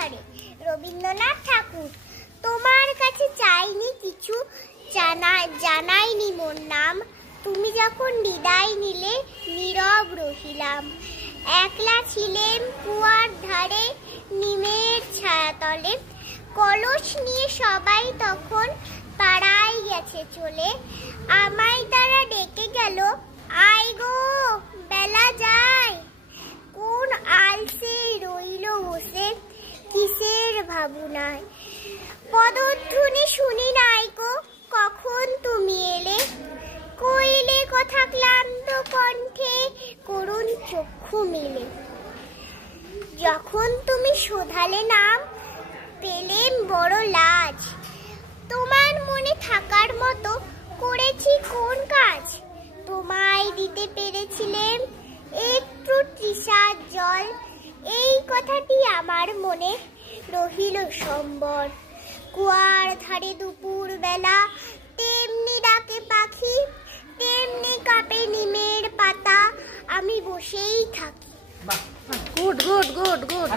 ধারে রবীন্দ্রনাথ ঠাকুর। তোমার কাছে চাইনি কিছু, জানাইনি মোর নাম। তুমি যখন বিদায় নিলে নীরব রহিলাম। একলা ছিলেম কুয়ার ধারে নিমের ছায়াতলে। কলস নিয়ে সবাই তখন পাড়ায় গেছে চলে। আমায় তারা ডেকে গেল, আয় গো বেলা যায়। কোন আলসে রইল বসে কিসের ভাবনায়। পদধ্বনি শুনি নাই গো কখন তুমি এলে। কইলে কথা ক্লান্ত কণ্ঠে করুণ চক্ষু মেলে। যখন তুমি শোধালে নাম পেলেম বড় লাজ। তোমার মনে থাকার মতো করেছি কোন কাজ। তোমায় দিতে পেরেছিলেম একটু তৃষার জল। এই কথাটি আমার মনে রহিল সম্বর। কুয়ার ধারে দুপুর বেলা তেমনি ডাকে পাখি, তেমনি কাঁপে নিমের পাতা। আমি বসেই থাকি। Good good good good.